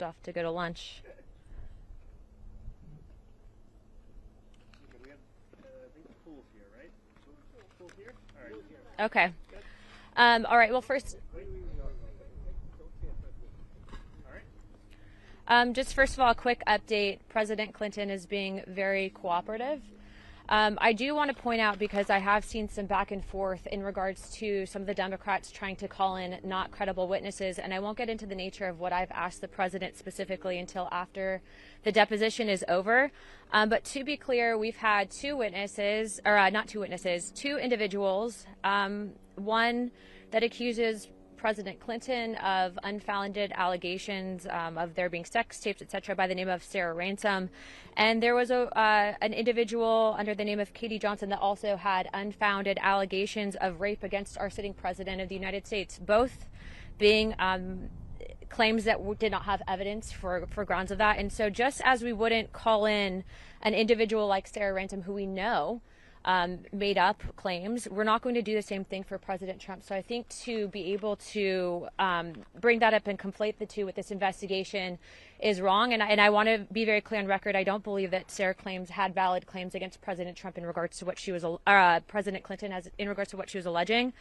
Off to go to lunch. We have, I think the pool's here, right? Pool here? All right. Okay. All right. Well, first. Just first of all, a quick update. President Clinton is being very cooperative. I do want to point out, because I have seen some back and forth in regards to some of the Democrats trying to call in not credible witnesses, and I won't get into the nature of what I've asked the president specifically until after the deposition is over. But to be clear, we've had two individuals, one that accuses President Clinton of unfounded allegations of there being sex tapes, etc., by the name of Sarah Ransom. And there was an individual under the name of Katie Johnson that also had unfounded allegations of rape against our sitting president of the United States, both being claims that did not have evidence for grounds of that. And so just as we wouldn't call in an individual like Sarah Ransom, who we know made up claims, we're not going to do the same thing for President Trump. So I think to be able to bring that up and conflate the two with this investigation is wrong. And I want to be very clear on record. I don't believe that Sarah claims had valid claims against President Trump in regards to what she was, President Clinton has in regards to what she was alleging.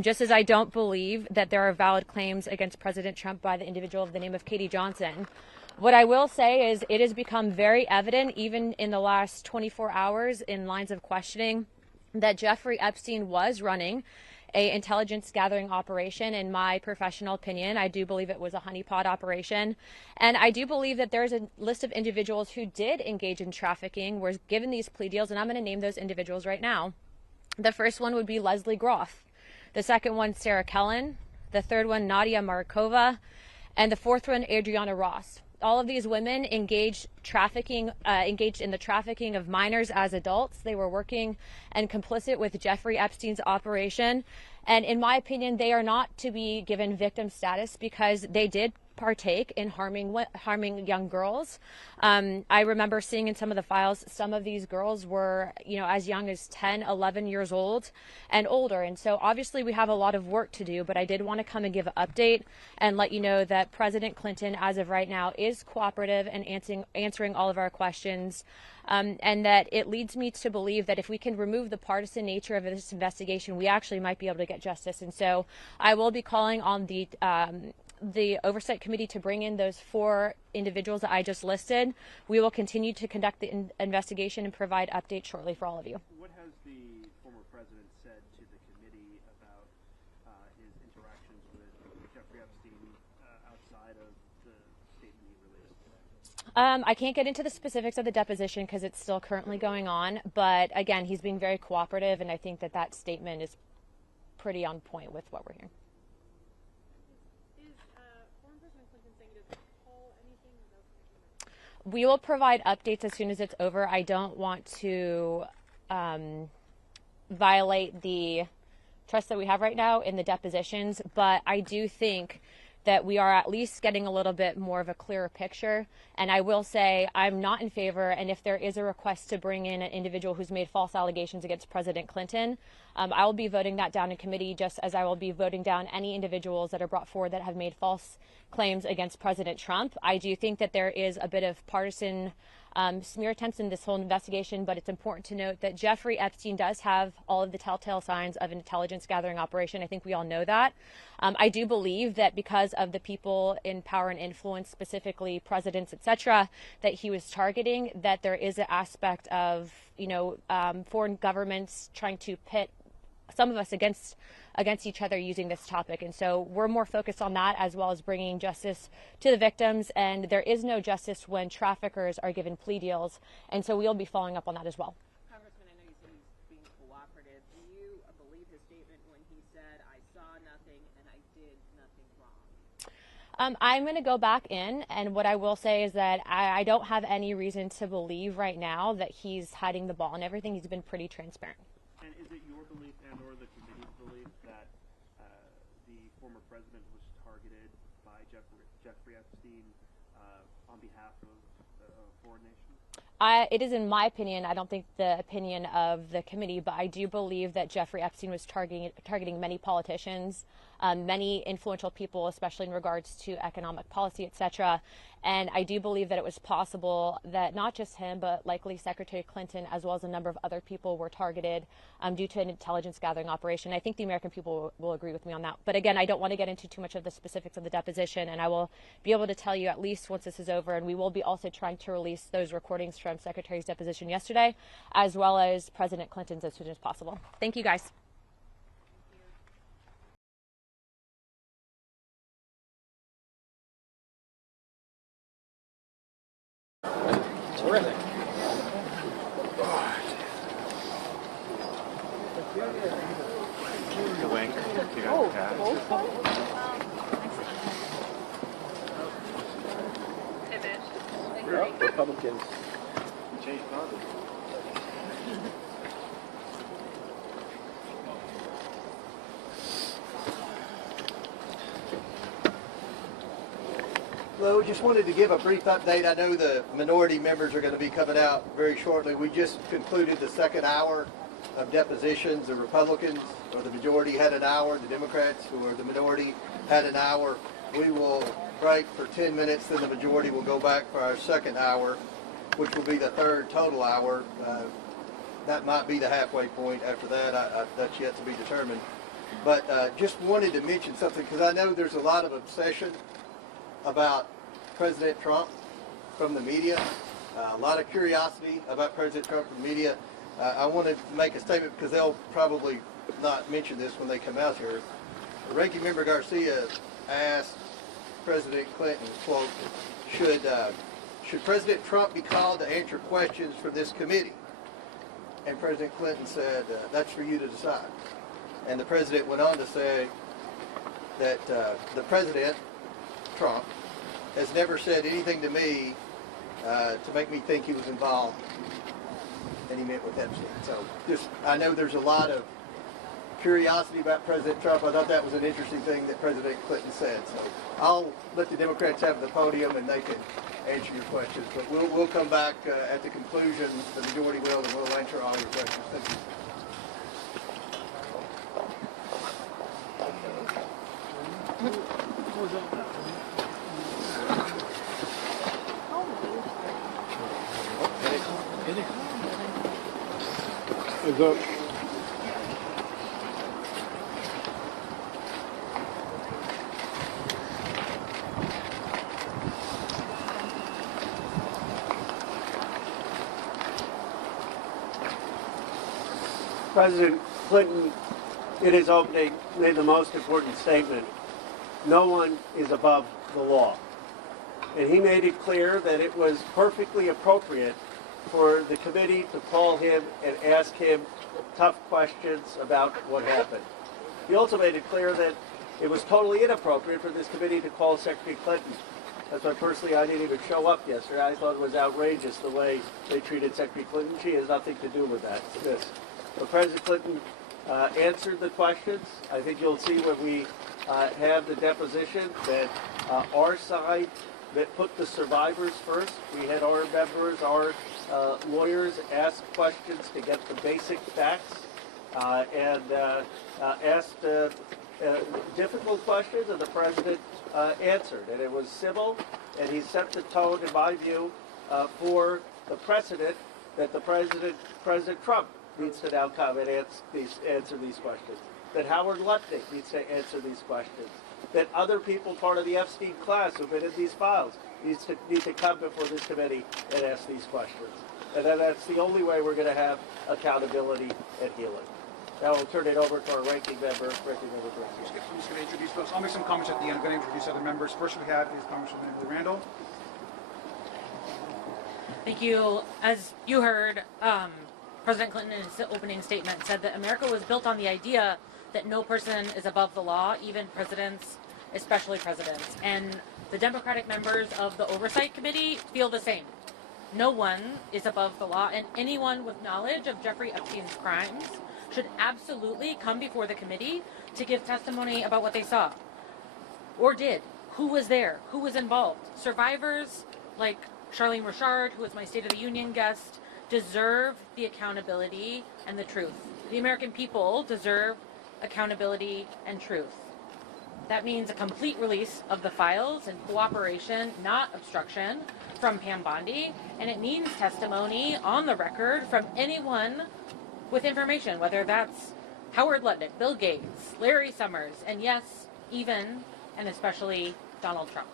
Just as I don't believe that there are valid claims against President Trump by the individual of the name of Katie Johnson. What I will say is it has become very evident, even in the last 24 hours in lines of questioning, that Jeffrey Epstein was running an intelligence gathering operation. In my professional opinion, I do believe it was a honeypot operation. And I do believe that there's a list of individuals who did engage in trafficking, were given these plea deals, and I'm going to name those individuals right now. The first one would be Leslie Groff. The second one, Sarah Kellen. The third one, Nadia Markova. And the fourth one, Adriana Ross. All of these women engaged in the trafficking of minors as adults. They were working and complicit with Jeffrey Epstein's operation. And in my opinion, they are not to be given victim status because they did partake in harming young girls. I remember seeing in some of the files, some of these girls were, as young as 10, 11 years old and older. And so obviously we have a lot of work to do, but I did want to come and give an update and let you know that President Clinton, as of right now, is cooperative and answering all of our questions. And that it leads me to believe that if we can remove the partisan nature of this investigation, we actually might be able to get justice. And so I will be calling on the Oversight Committee to bring in those four individuals that I just listed. We will continue to conduct the investigation and provide updates shortly for all of you. What has the former president said to the committee about his interactions with Jeffrey Epstein outside of the statement he released today? I can't get into the specifics of the deposition because it's still currently going on. But again, he's being very cooperative, and I think that statement is pretty on point with what we're hearing. We will provide updates as soon as it's over. I don't want to violate the trust that we have right now in the depositions, but I do think that we are at least getting a little bit more of a clearer picture. And I will say I'm not in favor, and if there is a request to bring in an individual who's made false allegations against President Clinton, I will be voting that down in committee, just as I will be voting down any individuals that are brought forward that have made false claims against President Trump. I do think that there is a bit of partisan smear attempts in this whole investigation, but it's important to note that Jeffrey Epstein does have all of the telltale signs of an intelligence gathering operation. I think we all know that. I do believe that because of the people in power and influence, specifically presidents, etc., that he was targeting, that there is an aspect of, foreign governments trying to pit some of us against each other using this topic. And so we're more focused on that, as well as bringing justice to the victims. And there is no justice when traffickers are given plea deals. And so we'll be following up on that as well. Congressman, I know you said he's being cooperative. Do you believe his statement when he said, I saw nothing and I did nothing wrong? I'm going to go back in, and what I will say is that I don't have any reason to believe right now that he's hiding the ball and everything. He's been pretty transparent. And is it your belief and or the committee's belief that the former president was targeted by Jeffrey Epstein on behalf of foreign nations? It is in my opinion. I don't think the opinion of the committee, but I do believe that Jeffrey Epstein was targeting many politicians many influential people, especially in regards to economic policy, etc. And I do believe that it was possible that not just him, but likely Secretary Clinton, as well as a number of other people, were targeted due to an intelligence gathering operation. I think the American people will agree with me on that. But again, I don't want to get into too much of the specifics of the deposition, and I will be able to tell you at least once this is over. And we will be also trying to release those recordings from Secretary's deposition yesterday, as well as President Clinton's, as soon as possible. Thank you, guys. Terrific. The link. Republicans. Change positive. Hello, just wanted to give a brief update. I know the minority members are going to be coming out very shortly. We just concluded the second hour of depositions. The Republicans, or the majority, had an hour. The Democrats, who are the minority, had an hour. We will break for 10 minutes, then the majority will go back for our second hour, which will be the third total hour. That might be the halfway point. After that, that's yet to be determined. But just wanted to mention something, because I know there's a lot of obsession about President Trump from the media, a lot of curiosity about President Trump from the media. I want to make a statement, because they'll probably not mention this when they come out here. Ranking Member Garcia asked President Clinton, quote, should President Trump be called to answer questions from this committee? And President Clinton said, that's for you to decide. And the President went on to say that the President, Trump, has never said anything to me to make me think he was involved, and he met with Epstein. So I know there's a lot of curiosity about President Trump. I thought that was an interesting thing that President Clinton said. So I'll let the Democrats have the podium and they can answer your questions. But we'll come back at the conclusion, the majority will, and we'll answer all your questions. Thank you. President Clinton, in his opening, made the most important statement. No one is above the law. And he made it clear that it was perfectly appropriate for the committee to call him and ask him tough questions about what happened. He also made it clear that it was totally inappropriate for this committee to call Secretary Clinton. That's why personally I didn't even show up yesterday. I thought it was outrageous the way they treated Secretary Clinton. She has nothing to do with that. But President Clinton answered the questions. I think you'll see when we have the deposition that our side that put the survivors first. We had our members, our lawyers ask questions to get the basic facts and asked difficult questions, and the President answered. And it was civil, and he set the tone, in my view, for the precedent that President Trump needs to now come and answer these questions, that Howard Lutnick needs to answer these questions, that other people part of the Epstein class who've been in these files need to come before this committee and ask these questions. And then that's the only way we're going to have accountability and healing. Now I'll turn it over to our ranking member, Ranking Member Graham. I'm just going to introduce folks. I'll make some comments at the end. I'm going to introduce other members. First we have is Congresswoman Emily Randall. Thank you. As you heard, President Clinton in his opening statement said that America was built on the idea that no person is above the law, even presidents, especially presidents. And the Democratic members of the Oversight Committee feel the same. No one is above the law, and anyone with knowledge of Jeffrey Epstein's crimes should absolutely come before the committee to give testimony about what they saw or did. Who was there? Who was involved? Survivors like Charlene Richard, who was my State of the Union guest, deserve the accountability and the truth. The American people deserve accountability and truth. That means a complete release of the files and cooperation, not obstruction, from Pam Bondi, and it means testimony on the record from anyone with information, whether that's Howard Lutnick, Bill Gates, Larry Summers, and yes, even and especially Donald Trump.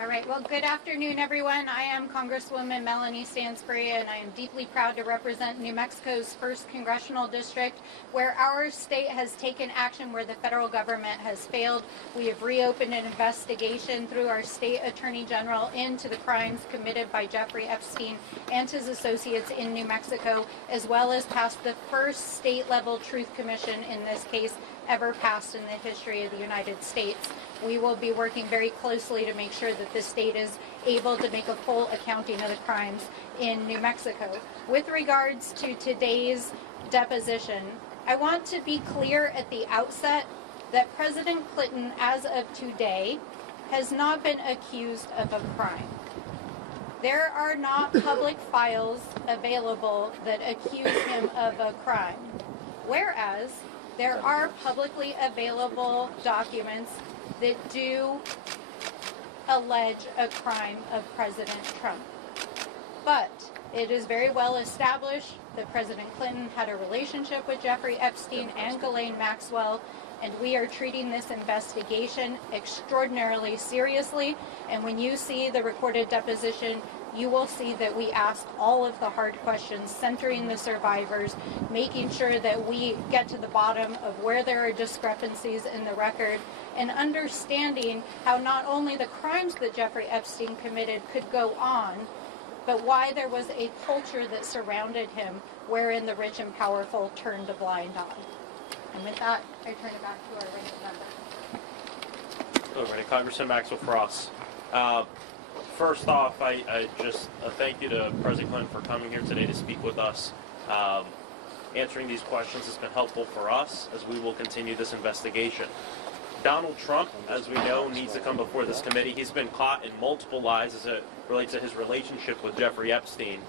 All right, well, good afternoon, everyone. I am Congresswoman Melanie Stansbury, and I am deeply proud to represent New Mexico's 1st Congressional District, where our state has taken action where the federal government has failed. We have reopened an investigation through our state attorney general into the crimes committed by Jeffrey Epstein and his associates in New Mexico, as well as passed the first state-level truth commission in this case ever passed in the history of the United States. We will be working very closely to make sure that the state is able to make a full accounting of the crimes in New Mexico. With regards to today's deposition, I want to be clear at the outset that President Clinton, as of today, has not been accused of a crime. There are not public files available that accuse him of a crime, whereas there are publicly available documents that do allege a crime of President Trump. But it is very well established that President Clinton had a relationship with Jeffrey Epstein and Ghislaine Maxwell, and we are treating this investigation extraordinarily seriously. And when you see the recorded deposition, you will see that we ask all of the hard questions, centering the survivors, making sure that we get to the bottom of where there are discrepancies in the record, and understanding how not only the crimes that Jeffrey Epstein committed could go on, but why there was a culture that surrounded him wherein the rich and powerful turned a blind eye. And with that, I turn it back to our ranking member. All right, Congressman Maxwell Frost. First off, I just thank you to President Clinton for coming here today to speak with us. Answering these questions has been helpful for us as we will continue this investigation. Donald Trump, as we know, needs to come before this committee. He's been caught in multiple lies as it relates to his relationship with Jeffrey Epstein.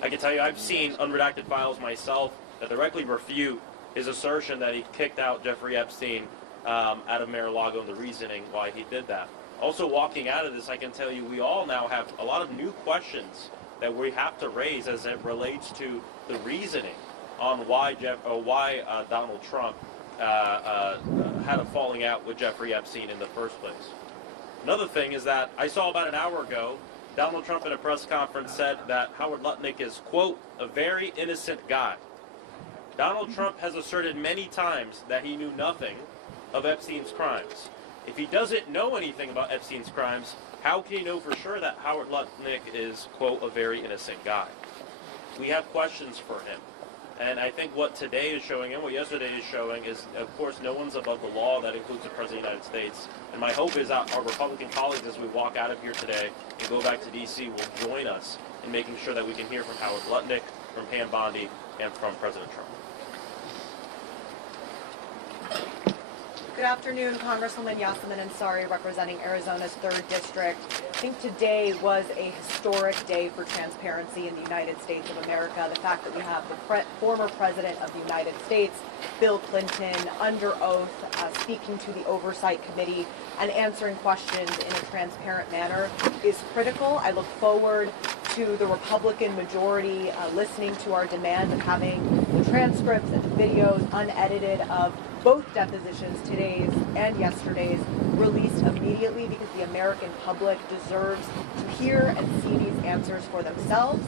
I can tell you I've seen unredacted files myself that directly refute his assertion that he kicked out Jeffrey Epstein out of Mar-a-Lago and the reasoning why he did that. Also, walking out of this, I can tell you we all now have a lot of new questions that we have to raise as it relates to the reasoning on why Donald Trump had a falling out with Jeffrey Epstein in the first place. Another thing is that I saw about an hour ago, Donald Trump in a press conference said that Howard Lutnick is, quote, a very innocent guy. Donald Trump has asserted many times that he knew nothing of Epstein's crimes. If he doesn't know anything about Epstein's crimes, how can he know for sure that Howard Lutnick is, quote, a very innocent guy? We have questions for him. And I think what today is showing and what yesterday is showing is, of course, no one's above the law. That includes the President of the United States. And my hope is that our Republican colleagues, as we walk out of here today and go back to D.C., will join us in making sure that we can hear from Howard Lutnick, from Pam Bondi, and from President Trump. Good afternoon, Congresswoman Yasmin Ansari, representing Arizona's 3rd District. I think today was a historic day for transparency in the United States of America. The fact that we have the former President of the United States, Bill Clinton, under oath, speaking to the Oversight Committee and answering questions in a transparent manner is critical. I look forward to the Republican majority listening to our demand of having the transcripts and the videos unedited of both depositions, today's and yesterday's, released immediately, because the American public deserves to hear and see these answers for themselves.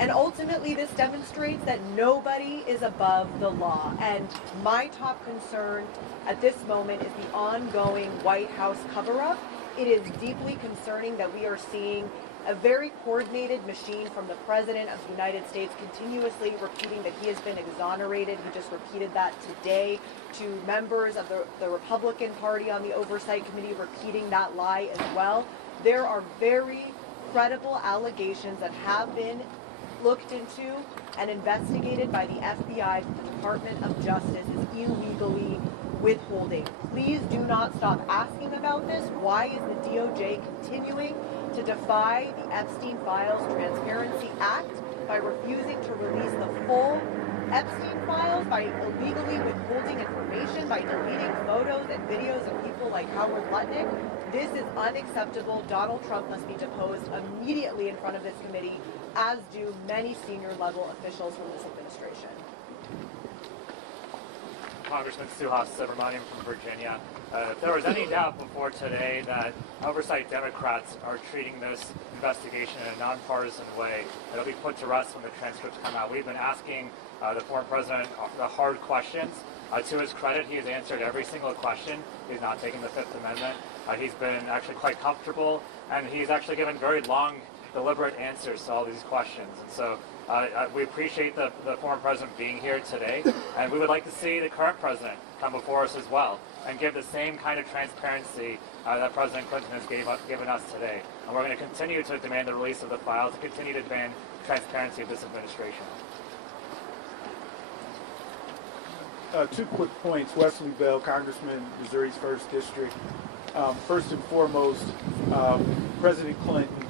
And ultimately, this demonstrates that nobody is above the law. And my top concern at this moment is the ongoing White House cover-up. It is deeply concerning that we are seeing a very coordinated machine from the President of the United States continuously repeating that he has been exonerated. He just repeated that today to members of the Republican Party on the Oversight Committee, repeating that lie as well. There are very credible allegations that have been looked into and investigated by the FBI, the Department of Justice, is illegally withholding. Please do not stop asking about this. Why is the DOJ continuing to defy the Epstein Files Transparency Act by refusing to release the full Epstein files, by illegally withholding information, by deleting photos and videos of people like Howard Lutnick. This is unacceptable. Donald Trump must be deposed immediately in front of this committee, as do many senior level officials from this administration. Congressman Suhas Subramanian from Virginia. If there was any doubt before today that oversight Democrats are treating this investigation in a nonpartisan way, it'll be put to rest when the transcripts come out. We've been asking the former president the hard questions. To his credit, he has answered every single question. He's not taking the Fifth Amendment. He's been actually quite comfortable, and he's actually given very long, deliberate answers to all these questions. And so we appreciate the former president being here today, and we would like to see the current president come before us as well and give the same kind of transparency that President Clinton has given us today. And we're going to continue to demand the release of the files, to continue to demand transparency of this administration. Two quick points. Wesley Bell, Congressman, Missouri's 1st District. First and foremost, President Clinton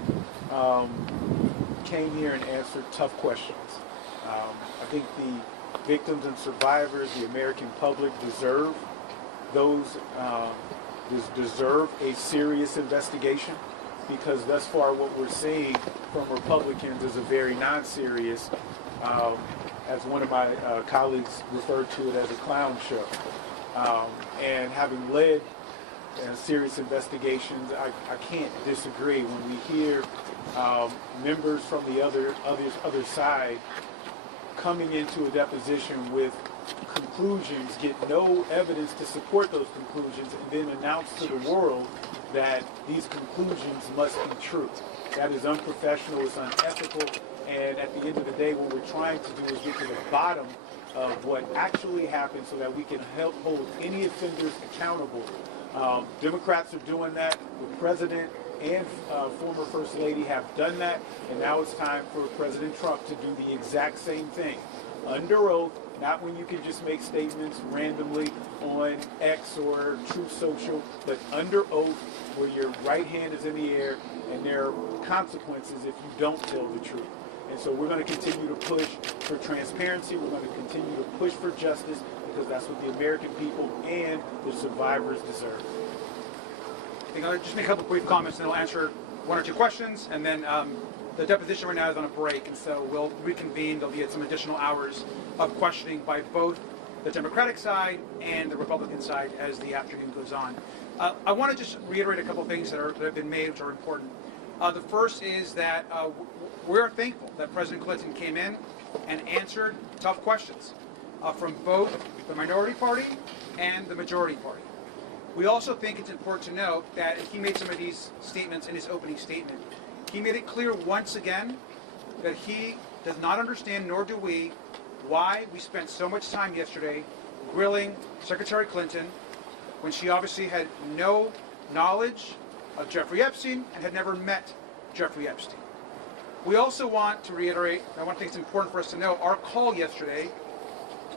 came here and answered tough questions. I think the victims and survivors, the American public, deserve a serious investigation, because thus far what we're seeing from Republicans is a very non-serious, as one of my colleagues referred to it as a clown show. And having led serious investigations, I can't disagree when we hear members from the other side coming into a deposition with conclusions, get no evidence to support those conclusions, and then announce to the world that these conclusions must be true. That is unprofessional, it's unethical, and at the end of the day, what we're trying to do is get to the bottom of what actually happened so that we can help hold any offenders accountable. Democrats are doing that. The president and former First Lady have done that, and now it's time for President Trump to do the exact same thing. Under oath, not when you can just make statements randomly on X or Truth Social, but under oath where your right hand is in the air and there are consequences if you don't tell the truth. And so we're going to continue to push for transparency. We're going to continue to push for justice, because that's what the American people and the survivors deserve. I think I'll just make a couple brief comments, and then I'll answer one or two questions, and then the deposition right now is on a break, and so we'll reconvene. There'll be some additional hours of questioning by both the Democratic side and the Republican side as the afternoon goes on. I want to just reiterate a couple things that have been made, which are important. The first is that we are thankful that President Clinton came in and answered tough questions from both the minority party and the majority party. We also think it's important to note that he made some of these statements in his opening statement. He made it clear once again that he does not understand, nor do we, why we spent so much time yesterday grilling Secretary Clinton when she obviously had no knowledge of Jeffrey Epstein and had never met Jeffrey Epstein. We also want to reiterate, and I think it's important for us to know, our call yesterday,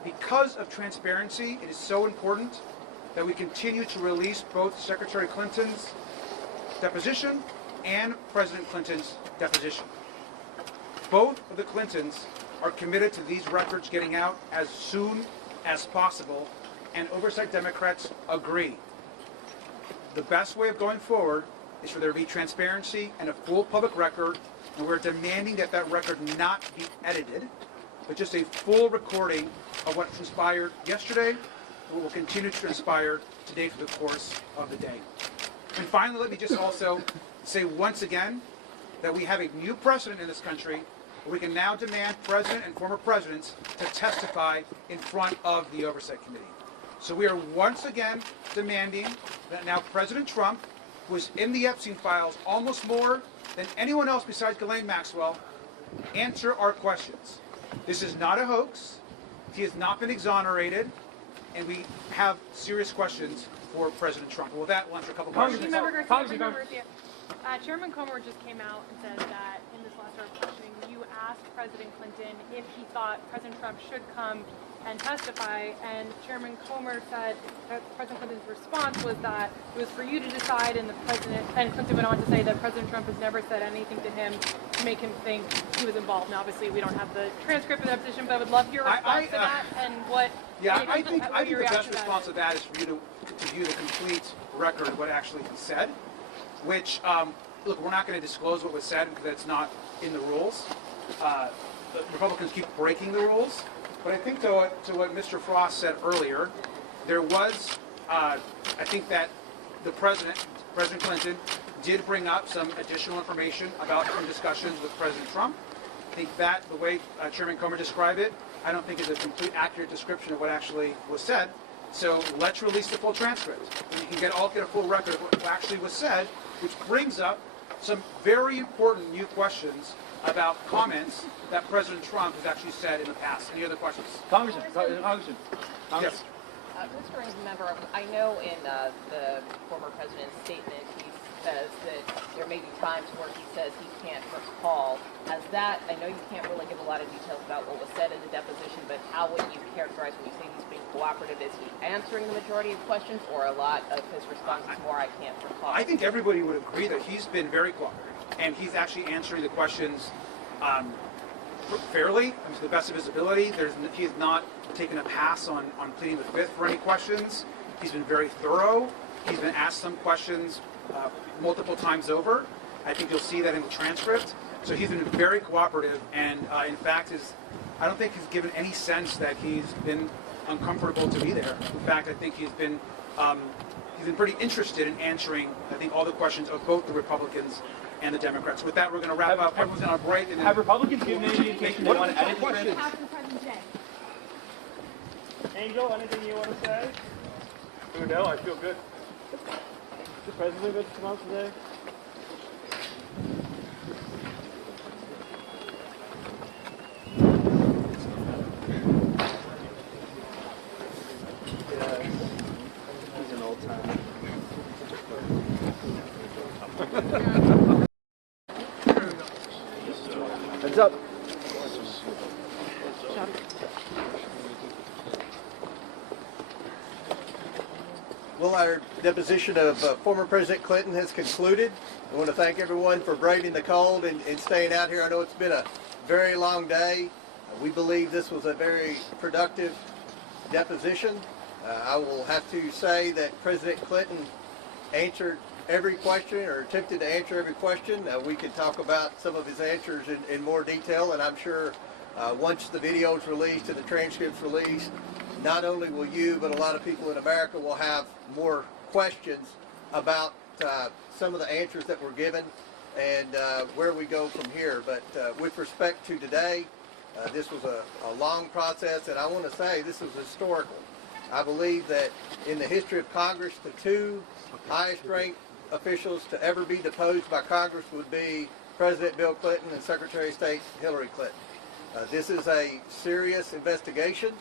because of transparency, it is so important that we continue to release both Secretary Clinton's deposition and President Clinton's deposition. Both of the Clintons are committed to these records getting out as soon as possible, and oversight Democrats agree. The best way of going forward is for there to be transparency and a full public record, and we're demanding that that record not be edited, but just a full recording of what transpired yesterday and what will continue to transpire today for the course of the day. And finally, let me just also say once again that we have a new precedent in this country where we can now demand president and former presidents to testify in front of the Oversight Committee. So we are once again demanding that now President Trump, who is in the Epstein files almost more than anyone else besides Ghislaine Maxwell, answer our questions. This is not a hoax. He has not been exonerated, and we have serious questions for President Trump. With that, we'll answer a couple questions. Chairman Comer just came out and said that in this last round of questioning, you asked President Clinton if he thought President Trump should come and testify, and Chairman Comer said that President Clinton's response was that it was for you to decide, and Clinton went on to say that President Trump has never said anything to him to make him think he was involved. Now, obviously, we don't have the transcript of that position, but I would love your response to that and what. Yeah, I think the best response to that is for you to view the complete record of what actually was said, which, look, we're not going to disclose what was said because that's not in the rules. The Republicans keep breaking the rules. But I think to what Mr. Frost said earlier, there was, I think that the President Clinton, did bring up some additional information about some discussions with President Trump. I think that the way Chairman Comer described it, I don't think is a complete accurate description of what actually was said. So let's release the full transcript. And you can get a full record of what actually was said, which brings up some very important new questions about comments that President Trump has actually said in the past. Any other questions? Congressman. Yes. Mr. Ranking Member, I know in the former president's statement he says that there may be times where he says he can't recall. As that, I know you can't really give a lot of details about what was said in the deposition, but how would you characterize when you say he's being cooperative? Is he answering the majority of questions, or a lot of his response is more, I can't recall? I think everybody would agree that he's been very cooperative, and he's actually answering the questions fairly, to the best of his ability. He has not taken a pass on pleading the fifth for any questions. He's been very thorough. He's been asked some questions multiple times over. I think you'll see that in the transcript. So he's been very cooperative, and in fact, I don't think he's given any sense that he's been uncomfortable to be there. In fact, I think he's been pretty interested in answering, I think, all the questions of both the Republicans and the Democrats. With that, we're going to wrap up. Everyone's on a break. And have Republicans given any indication they want to edit the questions? Angel, anything you want to say? No, I feel good. Is the president going to come out today? He's an old timer. Heads up. Well, our deposition of former President Clinton has concluded. I want to thank everyone for braving the cold and staying out here. I know it's been a very long day. We believe this was a very productive deposition. I will have to say that President Clinton answered every question, or attempted to answer every question. We can talk about some of his answers in more detail, and I'm sure once the video is released and the transcript's released, not only will you, but a lot of people in America will have more questions about some of the answers that were given and where we go from here. But with respect to today, this was a long process, and I want to say this was historical. I believe that in the history of Congress, the two highest ranked officials to ever be deposed by Congress would be President Bill Clinton and Secretary of State Hillary Clinton. This is a serious investigation.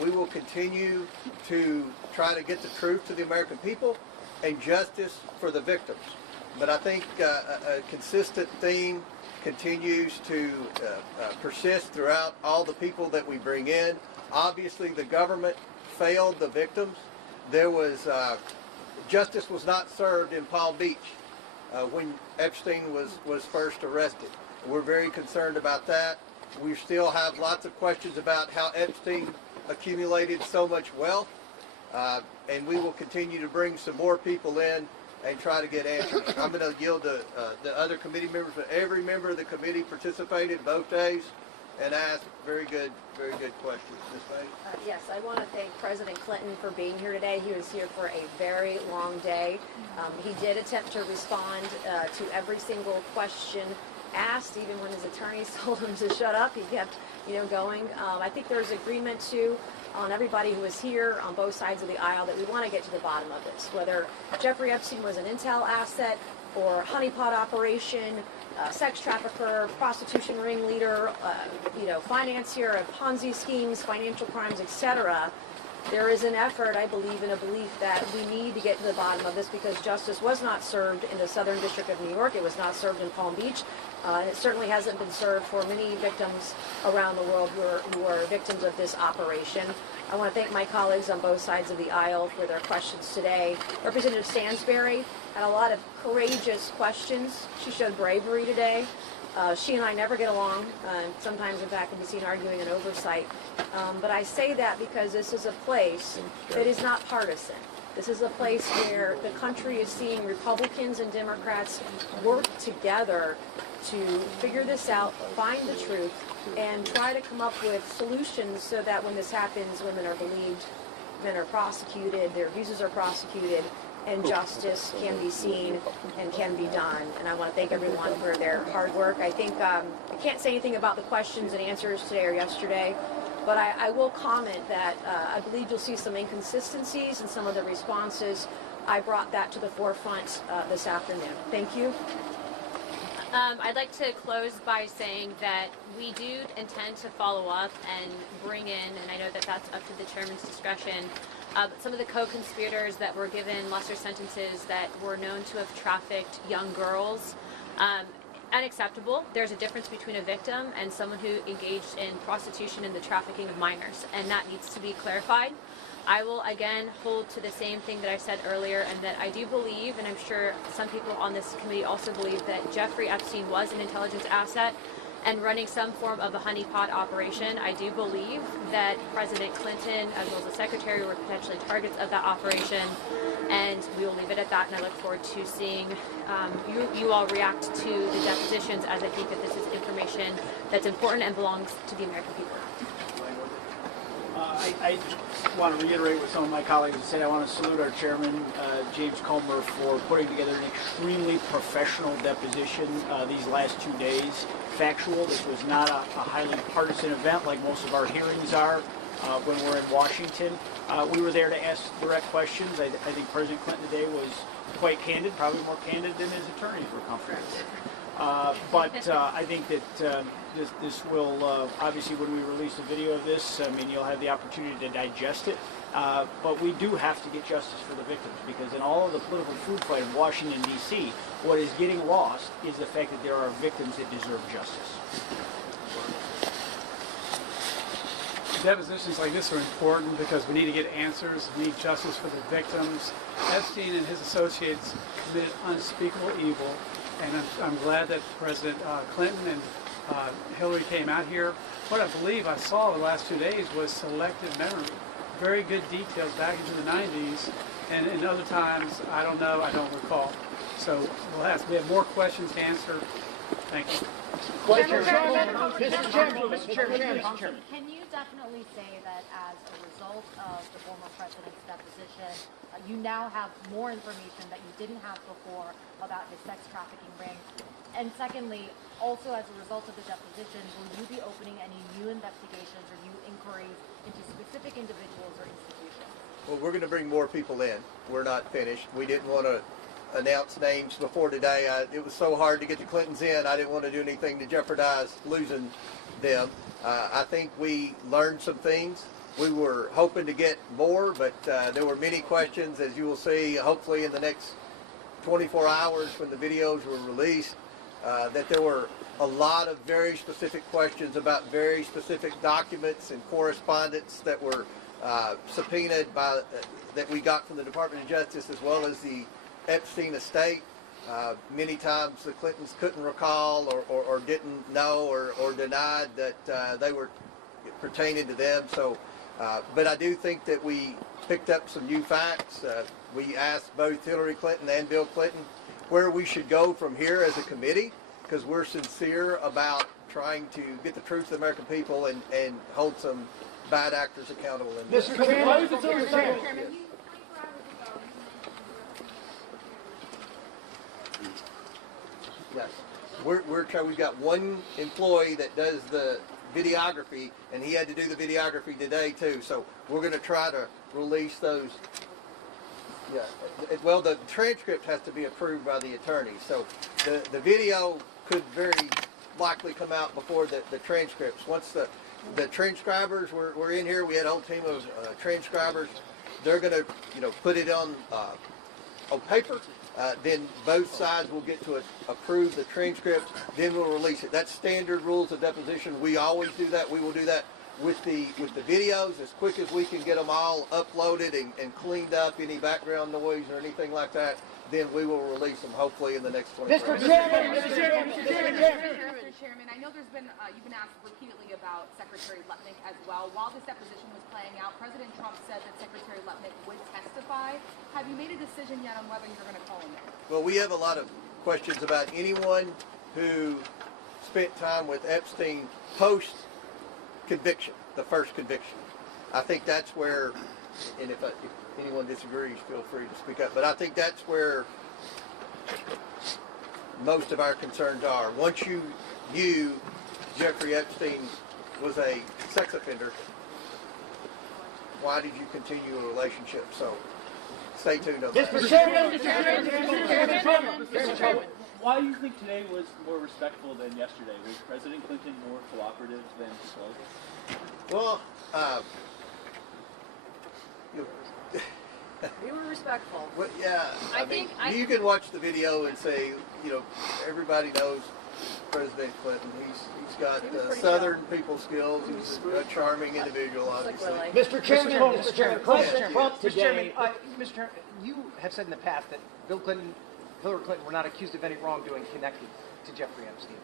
We will continue to try to get the truth to the American people and justice for the victims. But I think a consistent theme continues to persist throughout all the people that we bring in. Obviously, the government failed the victims. There was justice was not served in Palm Beach when Epstein was first arrested. We're very concerned about that. We still have lots of questions about how Epstein accumulated so much wealth, and we will continue to bring some more people in and try to get answers. I'm going to yield to the other committee members, but every member of the committee participated both days and asked very good questions. Ms. May? Yes, I want to thank President Clinton for being here today. He was here for a very long day. He did attempt to respond to every single question asked, even when his attorneys told him to shut up. He kept, going. I think there's agreement too on everybody who is here on both sides of the aisle that we want to get to the bottom of this. Whether Jeffrey Epstein was an intel asset or honeypot operation, sex trafficker, prostitution ringleader, financier of Ponzi schemes, financial crimes, etc. there is an effort, I believe, and a belief that we need to get to the bottom of this because justice was not served in the Southern District of New York. It was not served in Palm Beach. And it certainly hasn't been served for many victims around the world who are victims of this operation. I want to thank my colleagues on both sides of the aisle for their questions today. Representative Stansberry had a lot of courageous questions. She showed bravery today. She and I never get along. Sometimes, in fact, can be seen arguing an oversight. But I say that because this is a place that is not partisan. This is a place where the country is seeing Republicans and Democrats work together to figure this out, find the truth, and try to come up with solutions so that when this happens, women are believed, men are prosecuted, their abuses are prosecuted, and justice can be seen and can be done. And I want to thank everyone for their hard work. I think I can't say anything about the questions and answers today or yesterday, but I will comment that I believe you'll see some inconsistencies in some of the responses. I brought that to the forefront this afternoon. Thank you. I'd like to close by saying that we do intend to follow up and bring in, and I know that that's up to the chairman's discretion, some of the co-conspirators that were given lesser sentences that were known to have trafficked young girls. Unacceptable. There's a difference between a victim and someone who engaged in prostitution and the trafficking of minors, and that needs to be clarified. I will again hold to the same thing that I said earlier, and that I do believe, and I'm sure some people on this committee also believe, that Jeffrey Epstein was an intelligence asset and running some form of a honeypot operation. I do believe that President Clinton, as well as the Secretary, were potentially targets of that operation, and we will leave it at that, and I look forward to seeing you all react to the depositions, as I think that this is information that's important and belongs to the American people. I want to reiterate what some of my colleagues have said. I want to salute our chairman, James Comer, for putting together an extremely professional deposition these last 2 days. Factual. This was not a highly partisan event like most of our hearings are when we're in Washington. We were there to ask direct questions. I think President Clinton today was quite candid, probably more candid than his attorneys were comfortable with. But I think that this will, obviously when we release a video of this, I mean, you'll have the opportunity to digest it. But we do have to get justice for the victims, because in all of the political food fight in Washington, D.C., what is getting lost is the fact that there are victims that deserve justice. Depositions like this are important because we need to get answers, we need justice for the victims. Epstein and his associates committed unspeakable evil, and I'm glad that President Clinton and Hillary came out here. What I believe I saw the last 2 days was selective memory. Very good details back into the 90s, and in other times, I don't know, I don't recall. So we have more questions to answer. Thank you. Mr. Chairman. Can you definitely say that as a result of the former president's deposition, you now have more information that you didn't have before about his sex trafficking ring? And secondly, also as a result of the deposition, will you be opening any new investigations or new inquiries into specific individuals or institutions? Well, we're going to bring more people in. We're not finished. We didn't want to announce names before today. It was so hard to get the Clintons in. I didn't want to do anything to jeopardize losing them. I think we learned some things. We were hoping to get more, but there were many questions, as you will see, hopefully in the next 24 hours when the videos were released, that there were a lot of very specific questions about very specific documents and correspondence that were subpoenaed by that we got from the Department of Justice, as well as the Epstein estate. Many times the Clintons couldn't recall or didn't know or denied that they were pertaining to them. So, but I do think that we picked up some new facts. We asked both Hillary Clinton and Bill Clinton where we should go from here as a committee, because we're sincere about trying to get the truth to the American people and hold some bad actors accountable. In this. Mr. Chairman. Yes, we've got one employee that does the videography, and he had to do the videography today too. So we're going to try to release those. Yeah, well, the transcript has to be approved by the attorney. So the video could very likely come out before the transcripts. Once the The transcribers were in here. We had a whole team of transcribers. They're going to, put it on paper. Then both sides will get to approve the transcript. Then we'll release it. That's standard rules of deposition. We always do that. We will do that with the videos as quick as we can get them all uploaded and cleaned up. Any background noise or anything like that, then we will release them hopefully in the next 24 hours. Mr. Chairman, I know there's been, you've been asked repeatedly about Secretary Lutnick as well. While this deposition was playing out, President Trump said that Secretary Lutnick would testify. Have you made a decision yet on whether you're going to call him in? Well, we have a lot of questions about anyone who spent time with Epstein post-conviction, the first conviction. I think that's where, and if anyone disagrees, feel free to speak up, but I think that's where most of our concerns are. Once you knew Jeffrey Epstein was a sex offender, why did you continue a relationship? So stay tuned on that. Mr. Chairman, why do you think today was more respectful than yesterday? Was President Clinton more cooperative than slow? Well, We were respectful. well, yeah, I mean, you can watch the video and say, everybody knows President Clinton. He's got Southern people skills. He's a charming individual, obviously. Mr. Chairman, President Trump Mr. today. Chairman, you have said in the past that Bill Clinton, Hillary Clinton were not accused of any wrongdoing connected to Jeffrey Epstein.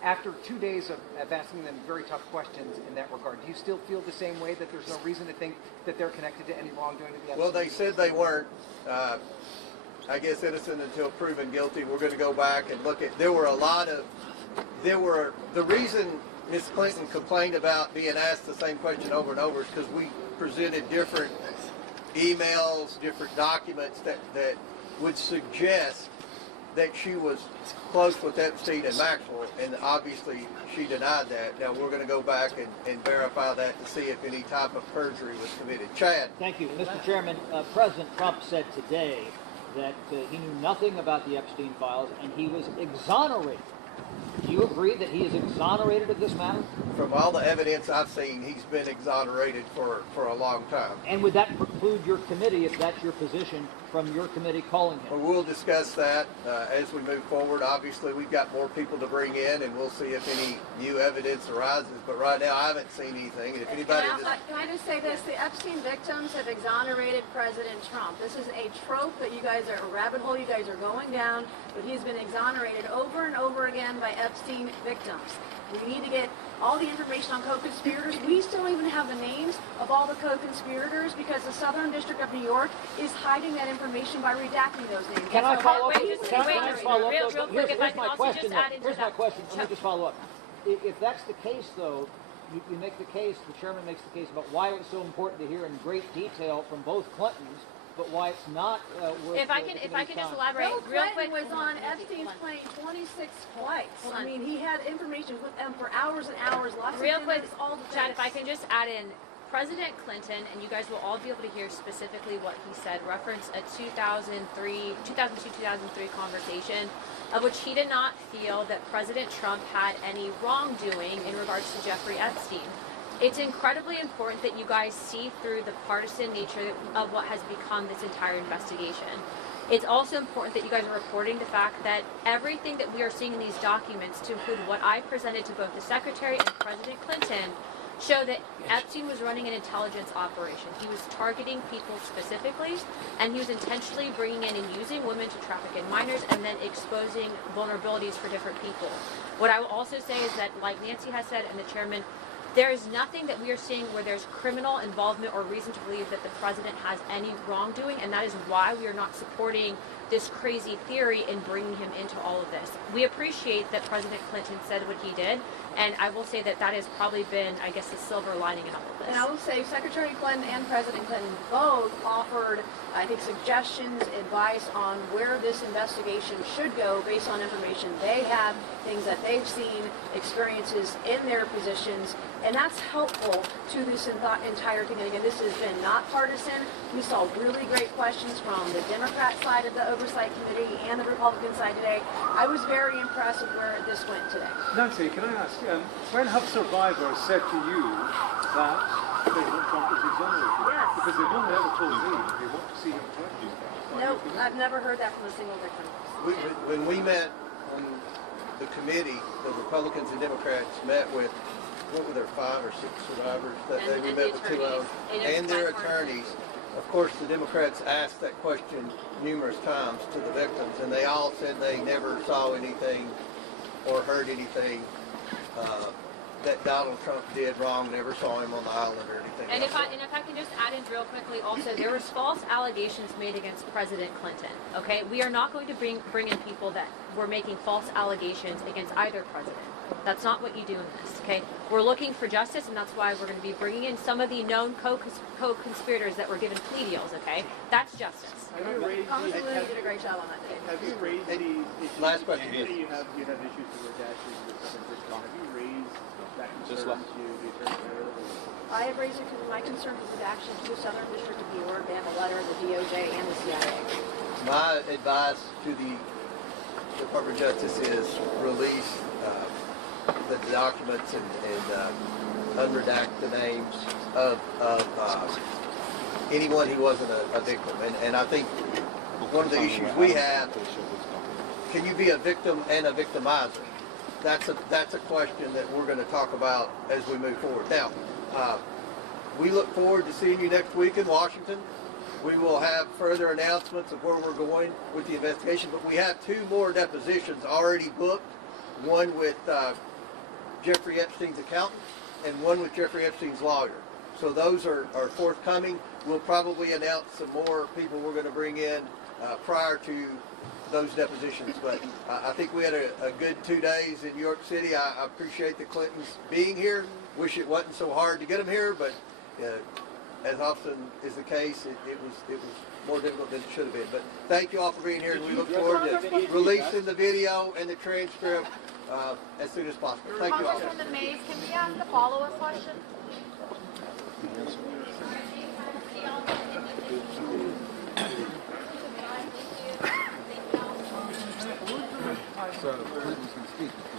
After 2 days of asking them very tough questions in that regard, do you still feel the same way, that there's no reason to think that they're connected to any wrongdoing to the Epstein? Well, they said they weren't. I guess innocent until proven guilty. We're going to go back and look at. The reason Ms. Clinton complained about being asked the same question over and over is because we presented different emails, different documents that would suggest that she was close with Epstein and Maxwell, and obviously she denied that. Now we're going to go back and verify that to see if any type of perjury was committed. Chad. Thank you. Mr. Chairman, President Trump said today that he knew nothing about the Epstein files and he was exonerated. Do you agree that he is exonerated of this matter? From all the evidence I've seen, he's been exonerated for a long time. And would that preclude your committee, if that's your position, from your committee calling him? Well, we'll discuss that as we move forward. Obviously, we've got more people to bring in, and we'll see if any new evidence arises. But right now, I haven't seen anything. And if anybody Can I just say this? The Epstein victims have exonerated President Trump. This is a trope that you guys are, a rabbit hole you guys are going down, but he's been exonerated over and over again by Epstein victims. We need to get all the information on co-conspirators. We still don't even have the names of all the co-conspirators because the Southern District of New York is hiding that information by redacting those names. Can I follow up? Here's my question. Let me just follow up. If that's the case, though, you make the case, the chairman makes the case about why it was so important to hear in great detail from both Clintons, but why it's not worth If I can just elaborate real quick. was on Epstein's plane 26 flights. I mean, he had information with them for hours and hours, lots of minutes, all the Chad, if I can just add in, President Clinton, and you guys will all be able to hear specifically what he said, referenced a 2002-2003 conversation of which he did not feel that President Trump had any wrongdoing in regards to Jeffrey Epstein. It's incredibly important that you guys see through the partisan nature of what has become this entire investigation. It's also important that you guys are reporting the fact that everything that we are seeing in these documents, to include what I presented to both the Secretary and President Clinton, show that Epstein was running an intelligence operation. He was targeting people specifically, and he was intentionally bringing in and using women to traffic in minors and then exposing vulnerabilities for different people. What I will also say is that, like Nancy has said and the chairman, there is nothing that we are seeing where there's criminal involvement or reason to believe that the president has any wrongdoing, and that is why we are not supporting this crazy theory in bringing him into all of this. We appreciate that President Clinton said what he did, and I will say that that has probably been, I guess, the silver lining in all of this. And I will say Secretary Clinton and President Clinton both offered, I think, suggestions, advice on where this investigation should go based on information they have, things that they've seen, experiences in their positions, and that's helpful to this entire thing. And again, this has been not partisan. We saw really great questions from the Democrat side of the Oversight Committee and the Republican side today. I was very impressed with where this went today. Nancy, can I ask, when have survivors said to you that President Trump is exonerated? Yes. Because they've only ever told me they want to see him tried. No, I've never heard that from a single victim. When we met on the committee, the Republicans and Democrats met with, what were there, 5 or 6 survivors that day? We met with 2 of them, and their attorneys. Of course, the Democrats asked that question numerous times to the victims, and they all said they never saw anything or heard anything that Donald Trump did wrong, never saw him on the island or anything. And if I can just add in real quickly also, there was false allegations made against President Clinton, okay? We are not going to bring in people that were making false allegations against either president. That's not what you do in this, okay? We're looking for justice, and that's why we're going to be bringing in some of the known co-conspirators that were given plea deals, okay? That's justice. Congressman did a great job on that today. Have you raised the issues? Last question. You have issues with redactions with President Trump. Have you raised that concern to the Attorney General? I have raised my concern with redaction to the Southern District of New York. They have a letter of the DOJ and the CIA. My advice to the Department of Justice is release the documents and unredact the names of anyone who wasn't a victim. And I think one of the issues we have, can you be a victim and a victimizer? That's a question that we're going to talk about as we move forward. Now, we look forward to seeing you next week in Washington. We will have further announcements of where we're going with the investigation, but we have 2 more depositions already booked, one with Jeffrey Epstein's accountant and one with Jeffrey Epstein's lawyer. So those are forthcoming. We'll probably announce some more people we're going to bring in prior to those depositions. But I think we had a good 2 days in New York City. I appreciate the Clintons being here. Wish it wasn't so hard to get them here, but as often is the case, it was more difficult than it should have been. But thank you all for being here, and we look forward to releasing the video and the transcript as soon as possible. Thank you all. Congresswoman Mays, can we ask a follow-up question? So